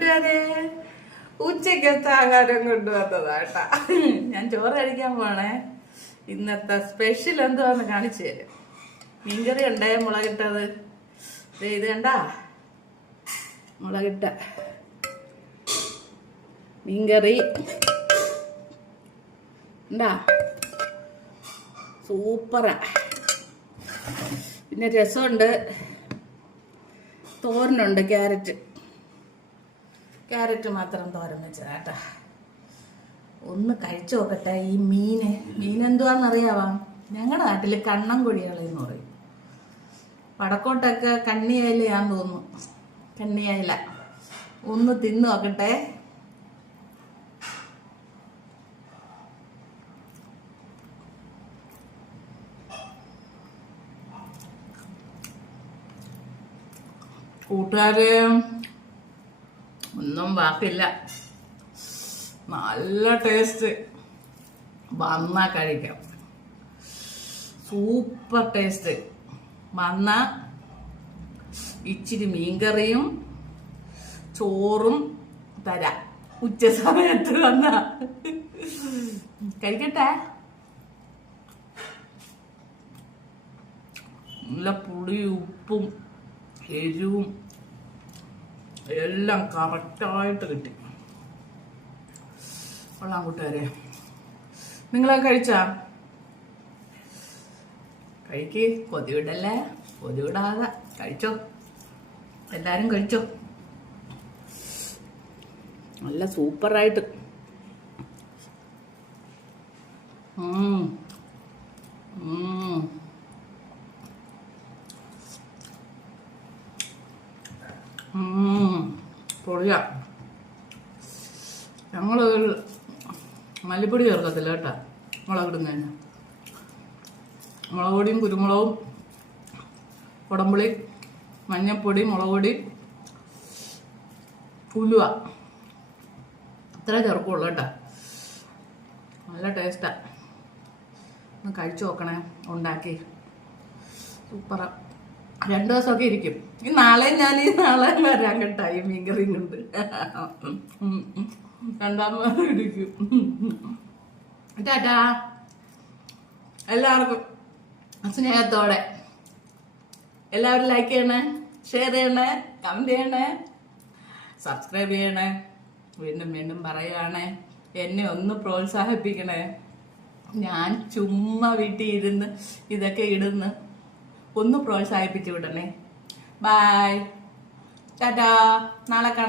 കൂട്ടുകാരെ, ഉച്ചക്കത്തെ ആഹാരം കൊണ്ടുവന്നതാട്ടാ. ഞാൻ ചോറ് കഴിക്കാൻ പോണേ. ഇന്നത്തെ സ്പെഷ്യൽ എന്തുവാന്ന് കാണിച്ചു തരും. മീൻകറി ഉണ്ടായ മുളകിട്ടത്. ഇത് കണ്ടാ, മുളകിട്ട മീൻകറി ഉണ്ടാ, സൂപ്പറാ. പിന്നെ രസമുണ്ട്, തോരനുണ്ട്, ക്യാരറ്റ് മാത്രം തോരൻ വെച്ചതാട്ടാ. ഒന്ന് കഴിച്ചു നോക്കട്ടെ. ഈ മീനെന്തുവാന്നറിയാവാ? ഞങ്ങളുടെ നാട്ടില് കണ്ണൻകൊടികളെന്ന് പറയും. വടക്കോട്ടൊക്കെ കണ്ണിയയിലയാന്ന് തോന്നുന്നു. കണ്ണിയയില ഒന്ന് തിന്നു നോക്കട്ടെ. കൂട്ടുകാര്, ഒന്നും ബാക്കില്ല. നല്ല ടേസ്റ്റ്. വന്നാ കഴിക്കാം. Super taste. വന്ന ഇച്ചിരി മീൻകറിയും ചോറും തരാം. ഉച്ച സമയത്ത് വന്ന കഴിക്കട്ടെ. നല്ല പുളിയും ഉപ്പും എരിവും എല്ലാം കറക്റ്റായിട്ട് കിട്ടി. കൊള്ളാം കൂട്ടുകാരെ. നിങ്ങളൊക്കെ കഴിച്ചാ? കഴിക്ക്, കൊതിവിടല്ലേ. കൊതിവിടാതെ കഴിച്ചോ. എല്ലാരും കഴിച്ചോ. നല്ല സൂപ്പറായിട്ട്. പൊളിയാ. ഞങ്ങള് മല്ലിപ്പൊടി ചേർക്കത്തില്ല കേട്ടാ മുളകിടുന്നതിന്. മുളക് പൊടിയും കുരുമുളകും കുടംപുളി മഞ്ഞപ്പൊടി മുളക് പൊടി ഉലുവ ഇത്ര ചേർക്കുള്ളൂ കേട്ടാ. നല്ല ടേസ്റ്റാ. ഒന്ന് കഴിച്ചു നോക്കണേ. ഉണ്ടാക്കി സൂപ്പറാ. 2 ദിവസമൊക്കെ ഇരിക്കും. നാളെ വരാൻ കേട്ടാ. ഈ മീൻകറിയും കൊണ്ട് രണ്ടാമത് ഇരിക്കും. ടാറ്റാ. എല്ലാവർക്കും സ്നേഹത്തോടെ. എല്ലാവരും ലൈക്ക് ചെയ്യണേ, ഷെയർ ചെയ്യണേ, കമന്റ് ചെയ്യണേ, സബ്സ്ക്രൈബ് ചെയ്യണേ. വീണ്ടും പറയുകയാണേ, എന്നെ ഒന്ന് പ്രോത്സാഹിപ്പിക്കണേ. ഞാൻ ചുമ്മാ വീട്ടിൽ ഇരുന്ന് ഇതൊക്കെ ഇടുന്ന്. ഒന്ന് പ്രോത്സാഹിപ്പിച്ചു വിടണേ. ബൈ, ടാറ്റാ. നാളെ കാണാം.